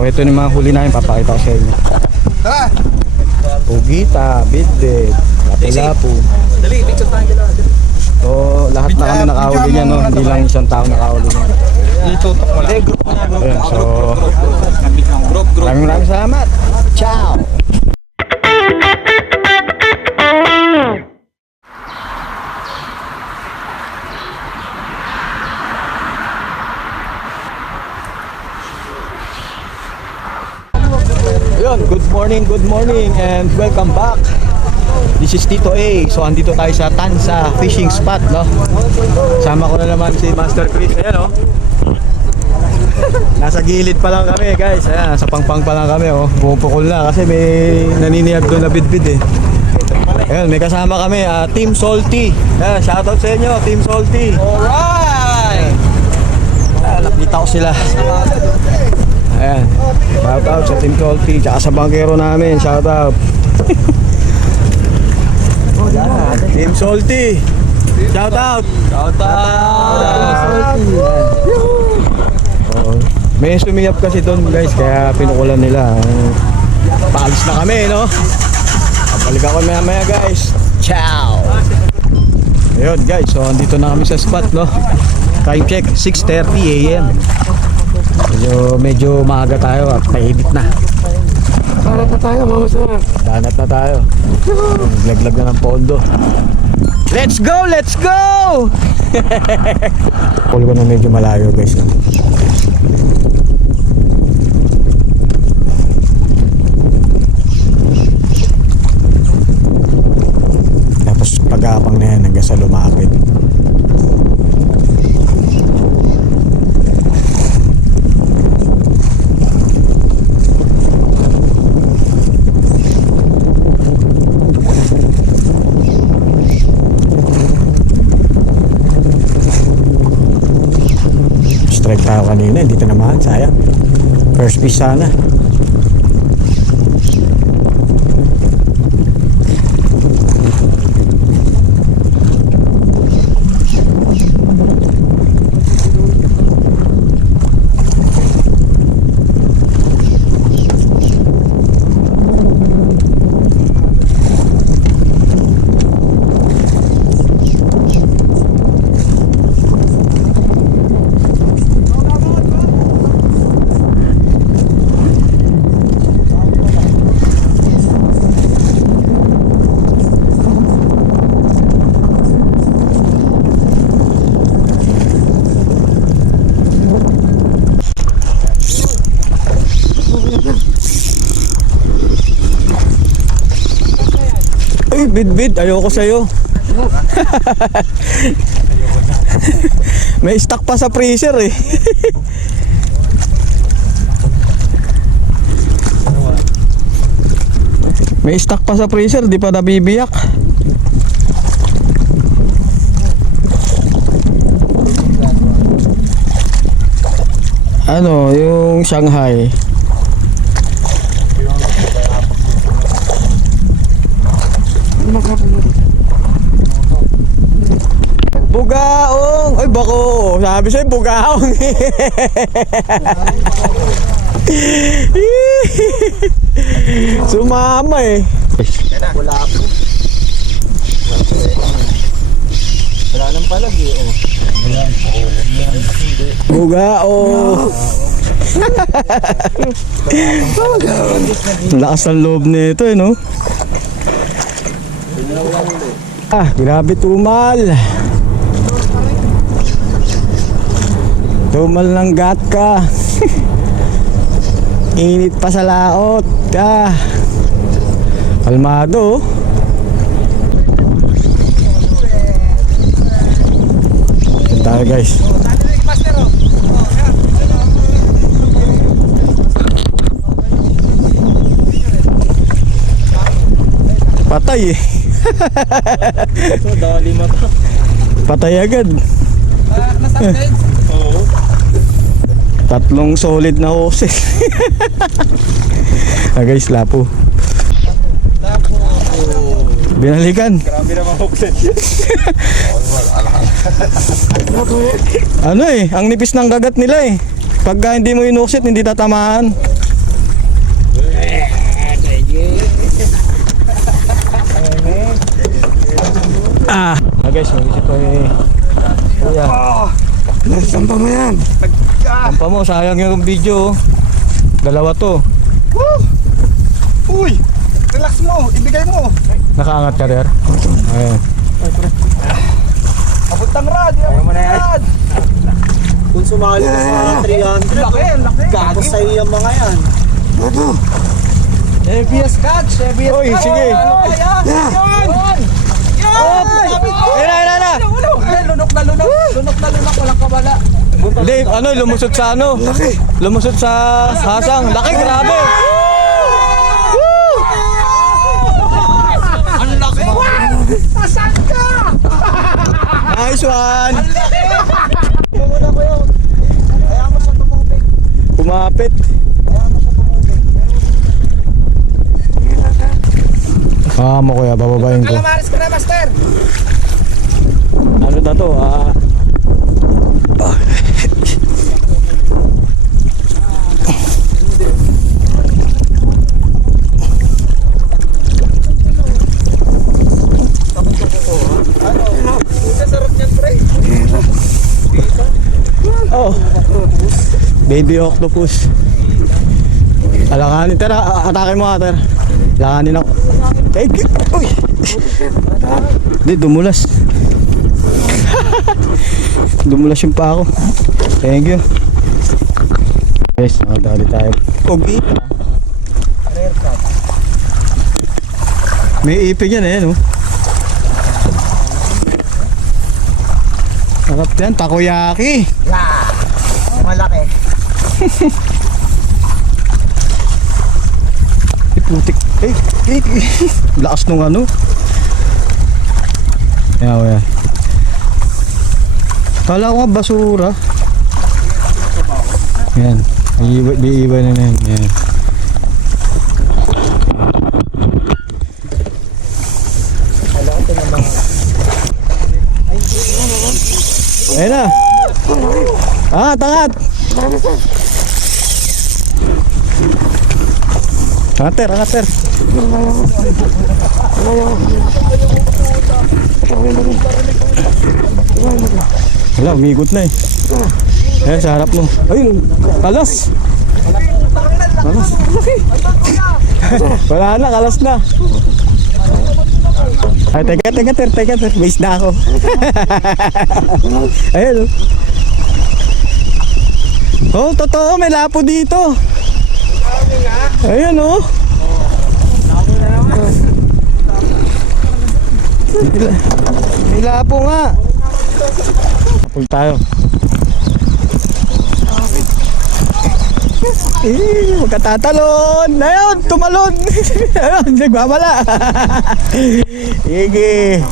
So ito yung mga huli namin, papakita ko sa inyo. Tara! Pugita, bidbid, lapu-lapu. Dali, picture tayo dala. So lahat na kami nakahuli niya, no? Hindi lang isang tao nakahuli niya. Itutok mo lang. Group mo na. Ayan, so Group. maraming salamat. Ciao! Ayun, good morning and welcome back. This is Tito A. So andito tayo sa Tansa Fishing Spot, no? Sama ko na naman si Master Chris. Ayan, oh. Nasa gilid pa lang kami, guys. Ayan, sa pangpang pa lang kami, oh. Pupukol na kasi may naniniyag doon na bidbid, eh. Ayan, may kasama kami, Team Salty. Ayan, shoutout sa inyo, Team Salty. Alright! Ayan, nakita ko sila. Ayan, shoutout sa Team Salty. Tsaka sa bangkero namin, shoutout. Team Salty, shoutout. May sumiyap kasi doon, guys, kaya pinukulan nila. Paalis na kami, no? Balik ako maya guys. Ciao. Ayun, guys, so andito na kami sa spot, no? Time check 6:30 AM. Medyo maaga tayo at mainit na. Tara na tayo, mama sana. Danat na tayo. Naglaglag na ng pondo. Let's go! Let's go! Pull ko na medyo malayo, guys. Tapos pag-aapang na yan hanggang sa lumapit. Strike tayo kanina, hindi tinamaan, sayang. First piece sana. Uy, bid, ayoko sa'yo. May stock pa sa freezer, eh. May stock pa sa freezer, di pa nabibiyak. Ano, yung Shanghai. Bugaong! Ay, bako! Sabi sa'yo, bugaong! Sumama, eh. Wala po. Wala nang palag, eh. Bugaong! Lakas ang loob nito, eh, no? Grabe tumal. Tumal ng gat ka. Init pa sa laot ka. Kalmado. Yan tayo, guys. Patay, eh. Dali mata. Patay agad. Nasakit? Oo. Tatlong solid na hose. Guys, lapo. Binalikan. Grabe naman huklet. Ano, eh, ang nipis ng kagat nila, eh. Pagka hindi mo inuksit, hindi tatamaan. Guys, mag-isip ko eh. Kuya. Sampa mo yan. Sampa mo, sayang yung video. Dalawa to. Woo! Uy! Relax mo, ibigay mo. Nakaangat ka rin. Ayan. Abutang rad, abutang rad. Kung sumali ka sa 300, laki. Gago sa iyo yung mga yan. ABS catch, ABS Oy, catch. sige. Ano kaya? Yan! Ayan. Lunok na lunok. Lunok na lunok, walang kabala. Hindi, ano, lumusot sa ano? Lumusot sa hasang. Laki, grabe. Ang laki! Asan ka? Nice one. Muna ko yun. Kaya mo siya tumubig. Kumapit. Kaya mo siya tumubig. Mo kuya, bababayin ko. Calamares ka na, master. Ano na to? Sarap niyan, pre. Oh. Baby octopus. Alanganin, tera. Atake mo, ter. Alanganin ako. Thank you. Uy. Hindi, dumulas. Dumulas yung pa ako. Thank you. Guys, nakadali tayo. Pogita. Rare cut. May ipig yan eh, no? Sarap yan, takoyaki. Yeah. Malaki. Putik. Lakas nung ano. Yan. Kala ko nga basura. Yan. Iiwan na yan. Yan. Ayun na. Tangat. Angater. Wala, umigot na eh. Ayan, sa harap mo. Ayun, kalas. Wala na, kalas na. Ay, teka, ter. May isda ako. Ayun. Oh, totoo, may lapo dito. Ayun, oh. May lapo nga. Kapul tayo. Magkatatalon. Ayun, tumalon. Ayun, nagmamala. Sige.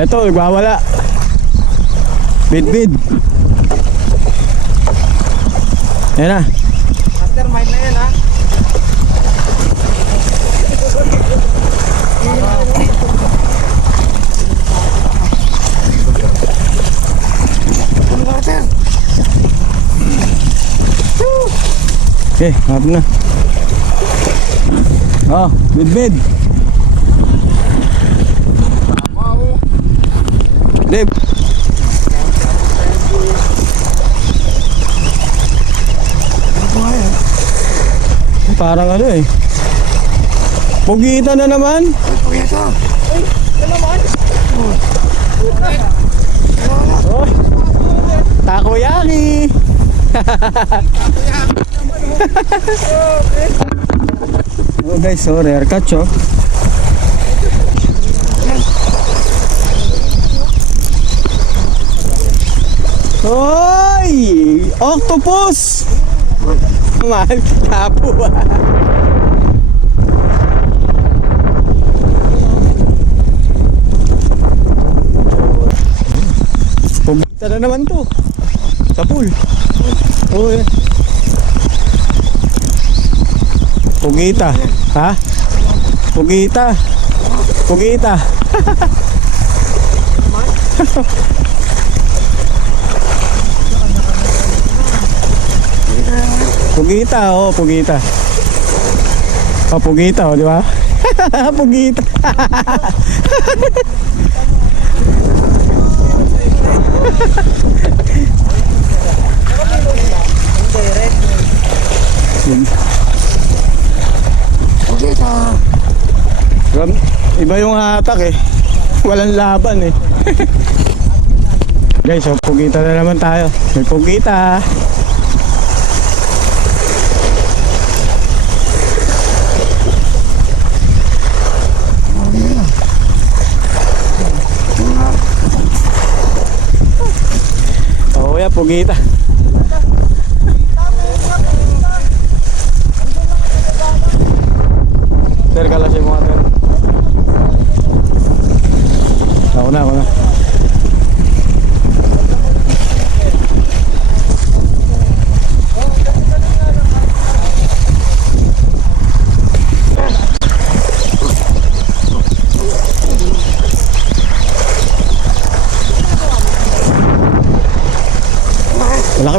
Ito, nagmamala. Bid. Ayan na. Mastermind na yan, ha? Okay, hap na. Oh, bid. Lip. Parang ano eh. Pugita na naman. Pugita. Ay, na naman. Oh. Takoyaki. Oh guys, so rare catch oh. Hoy! Octopus! Mahal kapo ah. Pugita na naman to. Sa pool. Oh, yeah. Pugita. Ha? Pugita. Pugita, oh, pugita. Oh, pugita, oh, di ba? Pugita. Iba yung hatak eh. Walang laban eh. Guys, so pugita na naman tayo. May pugita. Oh, yeah, pugita. Sir, kalas yung mga sir. Ako na.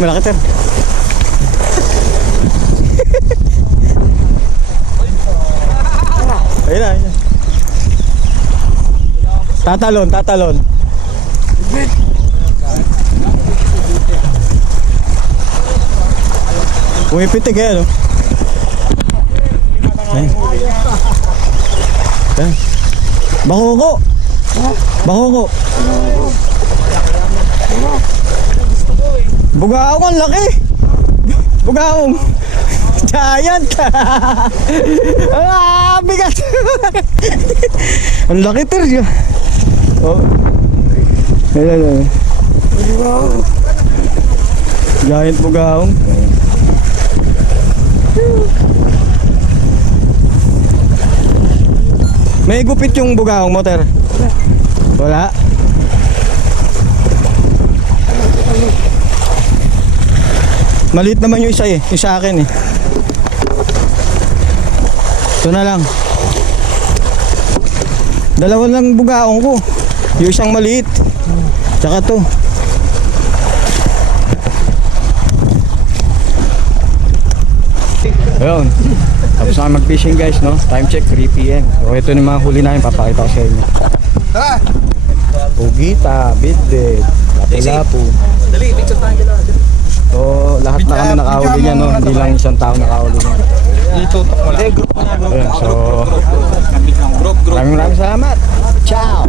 Malaki sir. Ayun na. Tatalon. Pumipitig eh, ano? Ayun. Bakuko. Bugaong, ang laki. Bugaong. Giant. Bigat. Ang laki ter. Oh. Ayan. Giant bugaong. May gupit yung bugaong mo ter? Wala. Maliit naman yung isa eh. Yung sa akin eh. Ito na lang. Dalawa lang bugaong ko. Yung isang maliit. Tsaka to. Ayun. Tapos na mag-fishing guys, no? Time check 3 PM. So ito yung mga huli namin. Papakita ko sa inyo. Pugita, bidbid, lapu-lapu. Dali, picture tayo dalawa. So lahat na kami nakahuli niya, no? Hindi lang isang tao nakahuli niya. Itutok mo lang. Ayun, so Group. maraming salamat. Ciao.